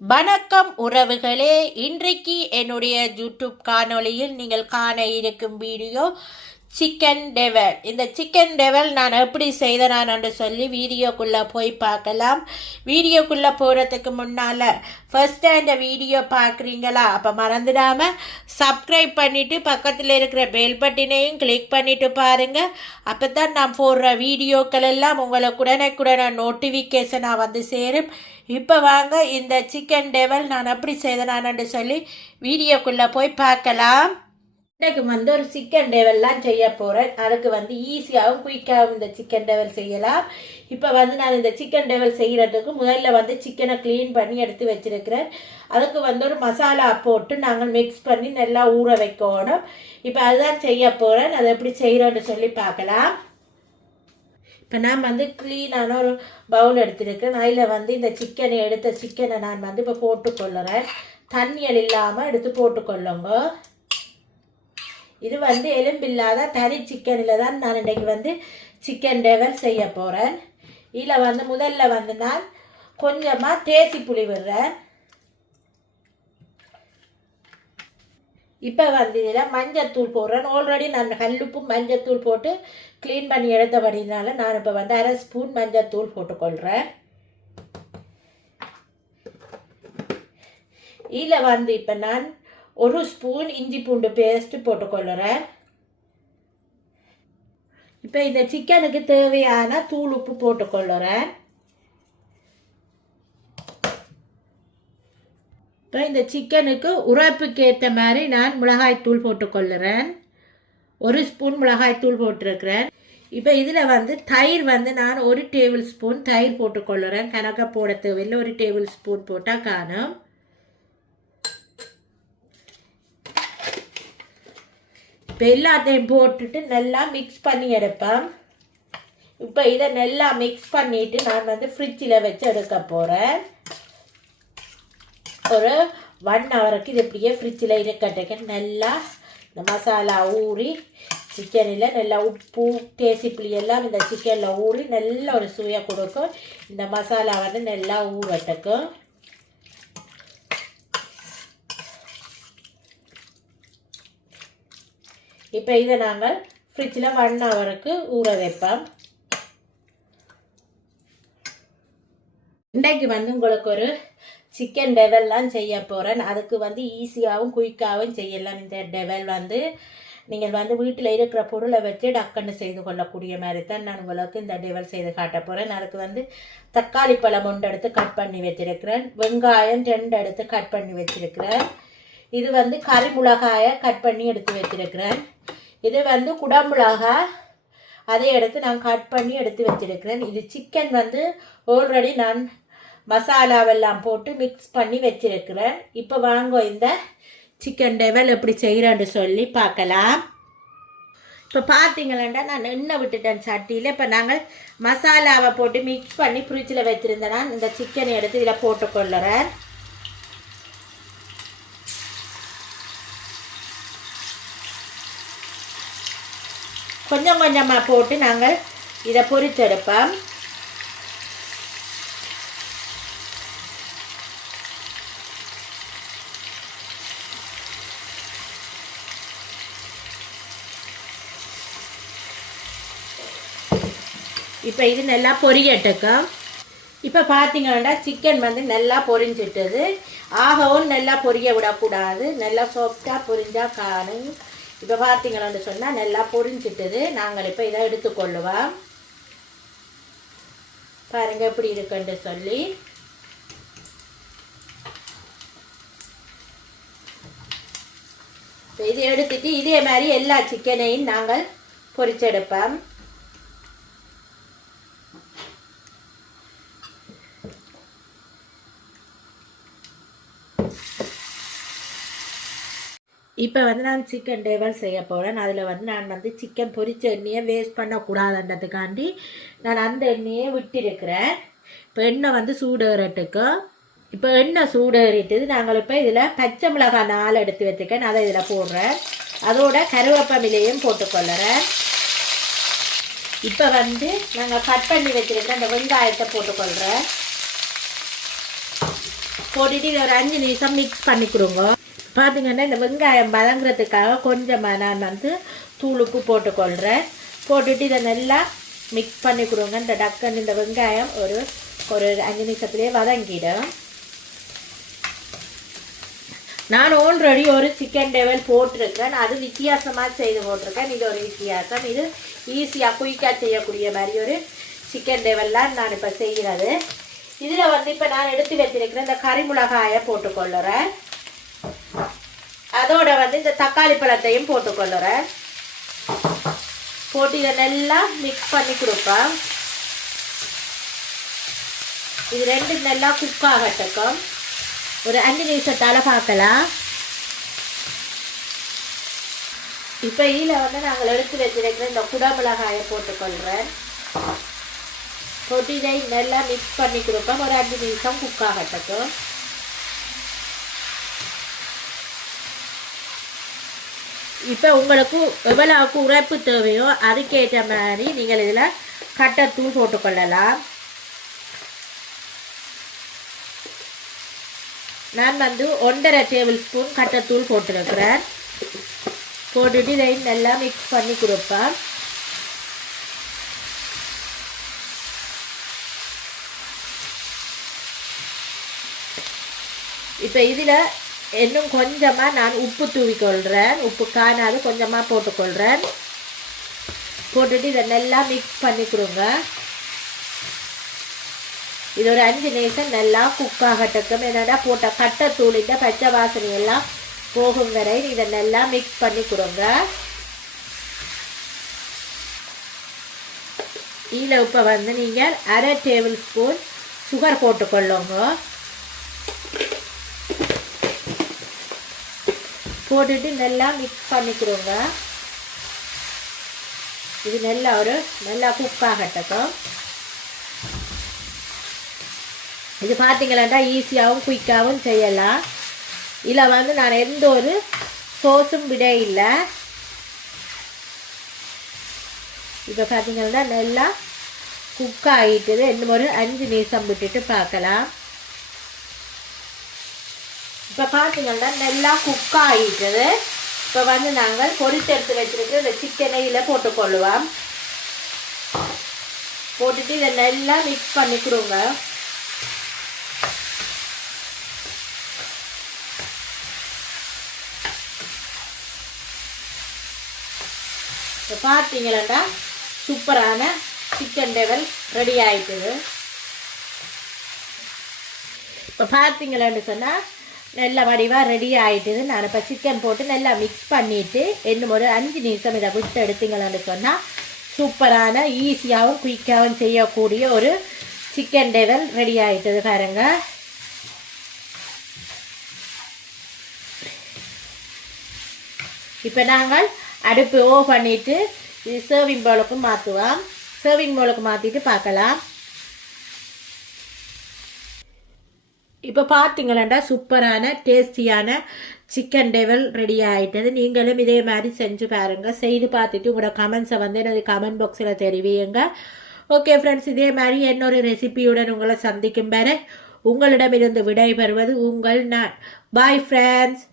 வணக்கம் உறவுகளே. இன்றைக்கு என்னுடைய யூடியூப் காணொளியில் நீங்கள் காண இருக்கும் வீடியோ சிக்கன் டெவல் இந்த சிக்கன் டெவல் நான் எப்படி செய்தனான்னு சொல்லி வீடியோக்குள்ளே போய் பார்க்கலாம். வீடியோக்குள்ளே போகிறதுக்கு முன்னால் ஃபஸ்ட்டு அந்த வீடியோ பார்க்குறீங்களா? அப்போ மறந்துடாமல் சப்ஸ்கிரைப் பண்ணிவிட்டு பக்கத்தில் இருக்கிற பெல் பட்டினையும் கிளிக் பண்ணிவிட்டு பாருங்கள் அப்போ தான் நான் போடுற வீடியோக்கள் எல்லாம் உங்களுக்கு உடனுக்குடனே நோட்டிஃபிகேஷனாக வந்து சேரும். இப்போ வாங்க இந்த சிக்கன் டெவல் நான் எப்படி செய்தனான்னு சொல்லி வீடியோக்குள்ளே போய் பார்க்கலாம். இன்றைக்கு வந்து ஒரு சிக்கன் டேவல்லாம் செய்ய போகிறேன் அதுக்கு வந்து ஈஸியாகவும் குயிக்காகவும் இந்த சிக்கன் டேவல் செய்யலாம். இப்போ வந்து நான் இந்த சிக்கன் டேவல் செய்கிறதுக்கு முதல்ல வந்து சிக்கனை க்ளீன் பண்ணி எடுத்து வச்சிருக்கிறேன். அதுக்கு வந்து ஒரு மசாலா போட்டு நாங்கள் மிக்ஸ் பண்ணி நல்லா ஊற வைக்கணும். இப்போ அதுதான் செய்ய போகிறேன் அதை எப்படி செய்கிறோன்னு சொல்லி பார்க்கலாம். இப்போ நான் வந்து க்ளீனான ஒரு பவுல் எடுத்துருக்கேன் அதில் வந்து இந்த சிக்கனை எடுத்த சிக்கனை நான் வந்து இப்போ போட்டுக்கொள்ளுறேன். தண்ணியல் இல்லாமல் எடுத்து போட்டுக்கொள்ளுங்க. இது வந்து எலும்பில்லாத தனி சிக்கனில் தான் நான் இன்றைக்கு வந்து சிக்கன் டெவல் செய்ய போகிறேன் இதில் வந்து முதல்ல வந்து நான் கொஞ்சமாக தேசி புளி விடுறேன். இப்போ வந்து இதில் மஞ்சத்தூள் போடுறேன். ஆல்ரெடி நான் கல்லுப்பும் மஞ்சத்தூள் போட்டு க்ளீன் பண்ணி எடுத்தபடினால நான் இப்போ வந்து அரை ஸ்பூன் மஞ்சத்தூள் போட்டுக்கொள்கிறேன் இதில் வந்து இப்போ நான் ஒரு ஸ்பூன் இஞ்சி பூண்டு பேஸ்ட்டு போட்டுக்கொள்ளுறேன் இப்போ இந்த சிக்கனுக்கு தேவையான தூள் உப்பு போட்டுக்கொள்ளுறேன் இப்போ இந்த சிக்கனுக்கு உரைப்புக்கு ஏற்ற மாதிரி நான் மிளகாய்த்தூள் போட்டுக்கொள்ளுறேன் ஒரு ஸ்பூன் மிளகாய்த்தூள் போட்டிருக்கிறேன் இப்போ இதில் வந்து தயிர் வந்து நான் ஒரு டேபிள் ஸ்பூன் தயிர் போட்டுக்கொள்ளுறேன் கணக்க போட தேவையில்லை ஒரு டேபிள் ஸ்பூன் போட்டால் காணும் இப்போ எல்லாத்தையும் போட்டுட்டு நல்லா மிக்ஸ் பண்ணி எடுப்பேன். இப்போ இதை நல்லா மிக்ஸ் பண்ணிவிட்டு நான் வந்து ஃப்ரிட்ஜில் வச்சு எடுக்க போகிறேன் ஒரு ஒன் ஹவருக்கு இது இப்படியே ஃப்ரிட்ஜில் இருக்கட்டுக்கு நல்லா இந்த மசாலா ஊறி சிக்கனில் நல்லா உப்பு தேசி புளி எல்லாம் இந்த சிக்கனில் ஊறி நல்ல ஒரு சுவையை கொடுக்கும். இந்த மசாலா வந்து நல்லா ஊறட்டுக்கும் இப்போ இதை நாங்கள் ஃப்ரிட்ஜில் ஒன் ஹவருக்கு ஊற வைப்போம். இன்றைக்கு வந்து உங்களுக்கு ஒரு சிக்கன் டெவல்லாம் செய்ய போகிறேன் அதுக்கு வந்து ஈஸியாகவும் குயிக்காகவும் செய்யலாம். இந்த டெவல் வந்து நீங்கள் வந்து வீட்டில் இருக்கிற பொருளை வச்சு டக்குன்னு செய்து கொள்ளக்கூடிய மாதிரி தான் நான் உங்களுக்கு இந்த டெவல் செய்து காட்ட போகிறேன் அதுக்கு வந்து தக்காளி பழம் ஒன்று எடுத்து கட் பண்ணி வச்சிருக்கிறேன். வெங்காயம் ரெண்டு எடுத்து கட் பண்ணி வச்சிருக்கிறேன். இது வந்து கறி மிளகாயை கட் பண்ணி எடுத்து வச்சிருக்கிறேன். இது வந்து குடமிளகாய் அதை எடுத்து நான் கட் பண்ணி எடுத்து வச்சிருக்கிறேன். இது சிக்கன் வந்து ஆல்ரெடி நான் மசாலாவெல்லாம் போட்டு மிக்ஸ் பண்ணி வச்சிருக்கிறேன். இப்போ வாங்க இந்த சிக்கன் டெவல் எப்படி செய்கிறேன்னு சொல்லி பார்க்கலாம். இப்போ பார்த்தீங்களா நான் எண்ணெய் விட்டுட்டேன் சட்டியில். இப்போ நாங்கள் மசாலாவை போட்டு மிக்ஸ் பண்ணி ஃப்ரிட்ஜில் வச்சுருந்தேன்னா இந்த சிக்கனை எடுத்து இதில் போட்டுக்கொள்ளுறேன். கொஞ்சம் கொஞ்சமாக போட்டு நாங்கள் இதை பொறித்தெடுப்போம் இப்போ இது நல்லா பொரியட்டுக்கும். இப்போ பார்த்தீங்கன்னா சிக்கன் வந்து நல்லா பொரிஞ்சிட்டது. ஆகவும் நல்லா பொரிய விடக்கூடாது. நல்லா சாஃப்டாக பொரிஞ்சால் காணும் இப்போ பார்த்தீங்களான்னு சொன்னால் நல்லா பொரிஞ்சிட்டது. நாங்கள் இப்போ இதை எடுத்துக்கொள்ளுவோம். பாருங்க எப்படி இருக்குன்னு சொல்லி. இப்போ இது எடுத்துட்டு இதே மாதிரி எல்லா சிக்கனையும் நாங்கள் பொரிச்செடுப்போம் இப்போ வந்து நான் சிக்கன் டேபிள் செய்ய போகிறேன் அதில் வந்து நான் வந்து சிக்கன் பொரிச்ச எண்ணெயை வேஸ்ட் பண்ணக்கூடாதுன்றதுக்காண்டி நான் அந்த எண்ணெயை விட்டிருக்கிறேன். இப்போ எண்ணெய் வந்து சூடேறட்டுக்கும் இப்போ எண்ணெய் சூடேறிட்டது நாங்கள் இப்போ இதில் பச்சை மிளகாய் நாலு எடுத்து வச்சுக்கேன். அதை இதில் போடுறேன். அதோட கருவேப்பமிலையும் போட்டுக்கொள்ளுறேன் இப்போ வந்து நாங்கள் கட் பண்ணி வச்சுருக்கிற அந்த வெங்காயத்தை போட்டுக்கொள்கிறேன் போட்டுட்டு இதை ஒரு அஞ்சு நிமிஷம் மிக்ஸ் பண்ணி கொடுங்க. பார்த்தீங்கன்னா இந்த வெங்காயம் வதங்குறதுக்காக கொஞ்சமாக நான் வந்து தூளுக்கு போட்டுக்கொள்கிறேன் போட்டுட்டு இதை நல்லா மிக்ஸ் பண்ணிக்கிறோங்க இந்த டக்கன் இந்த வெங்காயம் ஒரு ஒரு அஞ்சு நிமிஷத்துலேயே வதங்கிடும். நான் ஆல்ரெடி ஒரு சிக்கன் டேவல் போட்டிருக்கேன். அது வித்தியாசமாக செய்து போட்டிருக்கேன் இது ஒரு வித்தியாசம். இது ஈஸியாக குயிக்காக செய்யக்கூடிய மாதிரி ஒரு சிக்கன் டேவல்லாம் நான் இப்போ செய்கிறது. இதில் வந்து இப்போ நான் எடுத்து வச்சிருக்கிறேன் இந்த கறி மிளகாயை போட்டுக்கொள்ளுறேன். அதோட வந்து இந்த தக்காளி பழத்தையும் போட்டுக்கொள்ளுறேன். போட்டு இதை நல்லா மிக்ஸ் பண்ணி கொடுப்பேன். இது ரெண்டு நல்லா குக் ஆகட்டுக்கும் ஒரு அஞ்சு நிமிஷத்தால் பார்க்கலாம். இப்போ இதில் வந்து நாங்கள் எடுத்து வச்சிருக்கிற இந்த குடமிளகாயை போட்டுக்கொள்கிறேன் போட்டு இதை நல்லா மிக்ஸ் பண்ணி கொடுப்போம் ஒரு அஞ்சு நிமிஷம் குக் ஆகட்டுக்கும் இப்போ உங்களுக்கு எவ்வளவுக்கு உரைப்பு தேவையோ அதுக்கேற்ற மாதிரி நீங்கள் இதில் கட்டத்தூள் போட்டுக்கொள்ளலாம் நான் வந்து ஒன்றரை டேபிள் ஸ்பூன் கட்டத்தூள் போட்டிருக்கிறேன். போட்டுட்டு இதை நல்லா மிக்ஸ் பண்ணி கொடுப்பேன். இப்போ இதில் இன்னும் கொஞ்சமாக நான் உப்பு தூவிக்கொள்கிறேன் உப்பு காணாது கொஞ்சமாக போட்டுக்கொள்கிறேன் போட்டுட்டு இதை நல்லா மிக்ஸ் பண்ணி கொடுங்க இது ஒரு அஞ்சு நிமிஷம் நல்லா குக் ஆகட்டுக்கும் என்னடா போட்ட கட்டத்தூளிൻ്റെ பச்சை வாசனை எல்லாம் போகும் வரை இதை நல்லா மிக்ஸ் பண்ணி கொடுங்க இதில் இப்போ வந்து நீங்கள் அரை டேபிள் ஸ்பூன் சுகர் போட்டுக்கொள்ளுங்க. போட்டுட்டு நல்லா மிக்ஸ் பண்ணிக்கிறோங்க. இது நல்லா ஒரு நல்லா குக் ஆகட்டும். இது பார்த்தீங்களாண்டா ஈஸியாகவும் குயிக்காகவும் செய்யலாம். இதில் வந்து நான் எந்த ஒரு சோஸும் விட இல்லை. இப்போ பார்த்தீங்கன்னா நல்லா குக் ஆகிட்டது இன்னும் ஒரு அஞ்சு நிமிஷம் விட்டுட்டு பார்க்கலாம் இப்போ பார்த்தீங்கன்னா நல்லா குக் ஆகிட்டது. இப்போ வந்து நாங்கள் பொரிச்செடுத்து வச்சுருக்க இந்த சிக்கனை இதில் போட்டுக்கொள்ளுவோம் போட்டுட்டு இதை நல்லா மிக்ஸ் பண்ணிக்கிறோங்க இப்போ பார்த்தீங்களா சூப்பரான சிக்கன் டெவல் ரெடி ஆயிட்டுது. இப்போ பார்த்தீங்களான்னு சொன்னால் நல்ல வடிவாக ரெடி ஆகிட்டுது நான் இப்போ சிக்கன் போட்டு நல்லா மிக்ஸ் பண்ணிவிட்டு இன்னும் ஒரு அஞ்சு நிமிஷம் இதை விட்டு எடுத்தீங்களான்னு சொன்னால் சூப்பரான ஈஸியாகவும் குயிக்காகவும் செய்யக்கூடிய ஒரு சிக்கன் டெவல் ரெடி ஆகிட்டது பாருங்க. இப்போ நாங்கள் அடுப்பு ஓ பண்ணிவிட்டு சர்விங் பவுலுக்கு மாற்றுவோம் சர்விங் பவுலுக்கு மாற்றிட்டு பார்க்கலாம். இப்போ பார்த்தீங்களா சூப்பரான டேஸ்டியான சிக்கன் டெவல் ரெடி ஆகிட்டது நீங்களும் இதே மாதிரி செஞ்சு பாருங்கள் செய்து பார்த்துட்டு உங்களோட கமெண்ட்ஸை வந்து எனது கமெண்ட் பாக்ஸில் தெரிவியுங்க. ஓகே ஃப்ரெண்ட்ஸ் இதே மாதிரி என்னொரு ரெசிபியுடன் உங்களை சந்திக்கும் வரை உங்களிடமிருந்து விடைபெறுவது உங்கள் நான். Bye friends